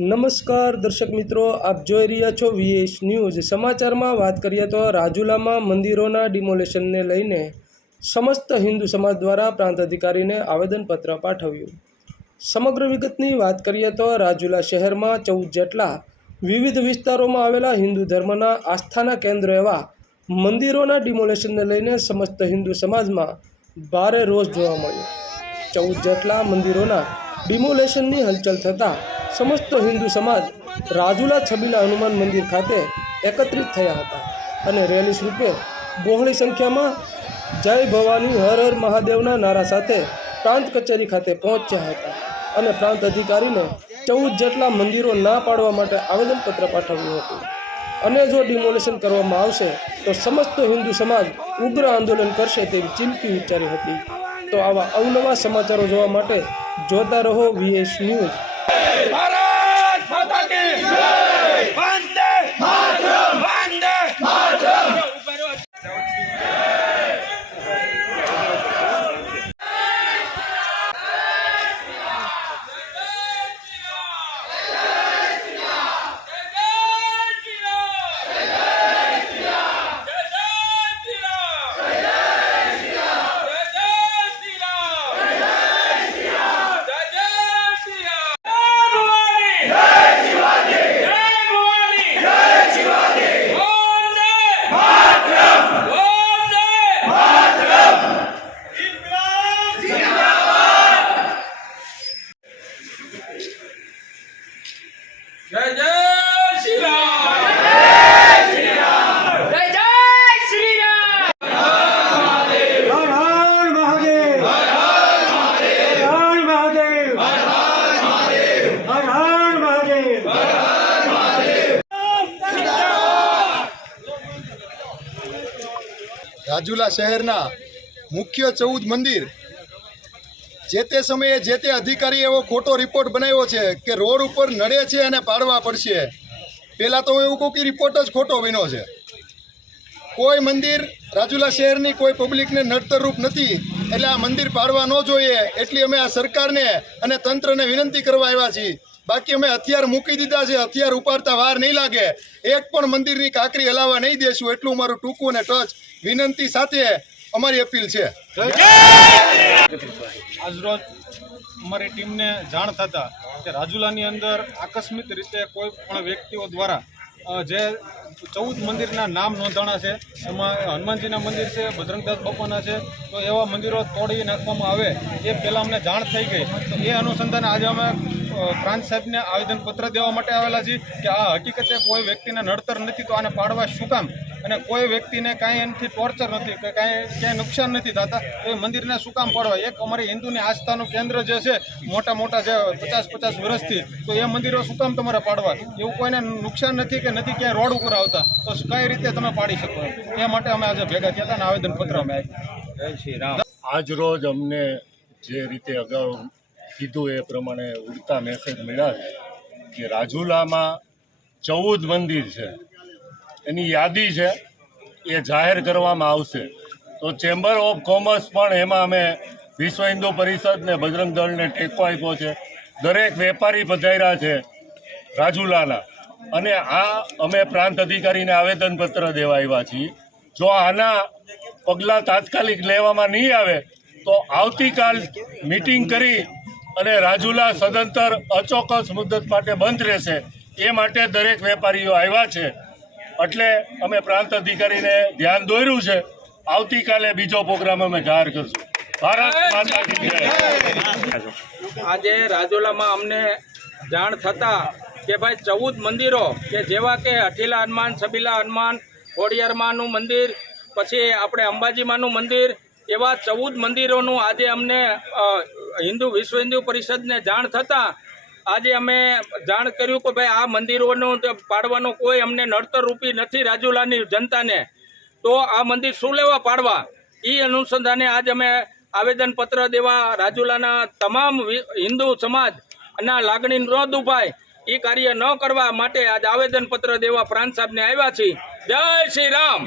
નમસ્કાર દર્શક મિત્રો, આપ જોઈ રહ્યા છો વીએસ ન્યૂઝ સમાચારમાં વાત કરીએ તો રાજુલામાં મંદિરોના ડિમોલેશનને લઈને સમસ્ત હિન્દુ સમાજ દ્વારા પ્રાંત અધિકારીને આવેદનપત્ર પાઠવ્યું. સમગ્ર વિગતની વાત કરીએ તો રાજુલા શહેરમાં ચૌદ જેટલા વિવિધ વિસ્તારોમાં આવેલા હિન્દુ ધર્મના આસ્થાના કેન્દ્રો એવા મંદિરોના ડિમોલેશનને લઈને સમસ્ત હિન્દુ સમાજમાં ભારે રોષ જોવા મળ્યો. ચૌદ જેટલા મંદિરોના ડિમોલેશનની હલચલ થતાં સમસ્ત હિન્દુ સમાજ રાજુલા છબીલા હનુમાન મંદિર ખાતે એકત્રિત થયા હતા અને રેલી સ્વરૂપે બહોળી સંખ્યામાં જય ભવાની હર હર મહાદેવના નારા સાથે પ્રાંત કચેરી ખાતે પહોંચ્યા હતા અને પ્રાંત અધિકારીને ચૌદ જેટલા મંદિરો ના પાડવા માટે આવેદનપત્ર પાઠવ્યું હતું. અને જો ડિમોલેશન કરવામાં આવશે, તો સમસ્ત હિન્દુ સમાજ ઉગ્ર આંદોલન કરશે તેવી ચીમકી ઉચ્ચારી હતી. તો આવા અવનવા સમાચારો જોવા માટે જોતા રહો વીએસ ન્યૂઝ રાજુલા શહેરના મુખ્ય ચૌદ મંદિર. જે તે સમયે જે તે અધિકારી એવો ખોટો રિપોર્ટ બનાવ્યો છે કે રોડ ઉપર નડે છે અને પાડવા પડશે. પહેલાં તો એવું કહું કે રિપોર્ટ જ ખોટો વિનો છે. કોઈ મંદિર રાજુલા શહેરની કોઈ પબ્લિકને નડતરરૂપ નથી. એટલે આ મંદિર પાડવા ન જોઈએ. એટલી અમે આ સરકારને અને તંત્રને વિનંતી કરવા આવ્યા છીએ. બાકી અમે હથિયાર મૂકી દીધા છે હથિયાર ઉપાડતા વાર નહીં લાગે. એક પણ મંદિરની કાંકરી હલાવવા નહીં દેશું એટલું મારું ટૂંકું અને ટચ વિનંતી સાથે અમારી અપીલ છે. આજરોજ અમારી ટીમને જાણ થતાં કે રાજુલાની અંદર આકસ્મિક રીતે કોઈ પણ વ્યક્તિઓ દ્વારા જે ચૌદ મંદિરના નામ નોંધાણા છે એમાં હનુમાનજીના મંદિર છે બજરંગદાસ બાપાના છે તો એવા મંદિરો તોડી નાખવામાં આવે એ પહેલાં અમને જાણ થઈ ગઈ. તો એ અનુસંધાને આજે અમે પ્રાંત સાહેબને આવેદનપત્ર દેવા માટે આવેલા છીએ કે આ હકીકતે કોઈ વ્યક્તિને નડતર નથી તો આને પાડવા શું કામ? અને કોઈ વ્યક્તિને કાંઈ એનાથી ટોર્ચર નથી, કે કાંઈ ક્યાંય નુકસાન નથી થતા એ મંદિરને શું કામ પાડવા? એક અમારી હિન્દુની આસ્થાનું કેન્દ્ર જે છે, મોટા મોટા જે પચાસ પચાસ વર્ષથી, તો એ મંદિરો શું કામ તમારે પાડવા? એવું કોઈને નુકસાન નથી કે નથી ક્યાંય રોડ ઉપર આવતા, તો કઈ રીતે તમે પાડી શકો? એ માટે અમે આજે ભેગા થયા હતા અને આવેદનપત્ર અમે આજ રોજ અમને જે રીતે અગાઉ કીધું એ પ્રમાણે ઉડતા મેસેજ મળ્યા કે રાજુલામાં ચૌદ મંદિર છે. એની યાદી છે, એ જાહેર કરવામાં આવશે. તો ચેમ્બર ઓફ કોમર્સ પણ એમાં અમે વિશ્વ હિન્દુ પરિષદ ને બજરંગ દળને ટેકો આપ્યો છે. દરેક વેપારી પધાર્યા છે રાજુલાના. અને આ અમે પ્રાંત અધિકારીને આવેદનપત્ર દેવા આવ્યા છીએ. જો આના પગલાં તાત્કાલિક લેવામાં નહીં આવે, તો આવતીકાલ મીટિંગ કરી અને રાજુલા સદંતર અચોક્કસ મુદત માટે બંધ રહેશે. એ માટે દરેક વેપારીઓ આવ્યા છે. એટલે અમે પ્રાંત અધિકારીને ધ્યાન દોર્યું છે. આવતીકાલે બીજો પ્રોગ્રામ અમે જાહેર કરશું. ભારત માતા આજે રાજુલામાં અમને જાણ થતા કે ભાઈ ચૌદ મંદિરો કે જેવા કે અઠીલા હનુમાન છબીલા હનુમાન, ખોડિયારમાંનું મંદિર, પછી આપણે અંબાજીમાંનું મંદિર, એવા ચૌદ મંદિરોનું આજે અમને હિન્દુ વિશ્વ હિન્દુ પરિષદને જાણ થતાં આજે અમે જાણ કર્યું કે ભાઈ આ મંદિરોનું પાડવાનો કોઈ અમને નડતર રૂપી નથી રાજુલાની જનતાને. તો આ મંદિર શું લેવા પાડવા? એ અનુસંધાને આજ અમે આવેદનપત્ર દેવા રાજુલાના તમામ હિન્દુ સમાજ ના લાગણી ન દુભાય એ કાર્ય ન કરવા માટે આજ આવેદનપત્ર દેવા પ્રાંત સાહેબને આવ્યા છીએ. જય શ્રી રામ!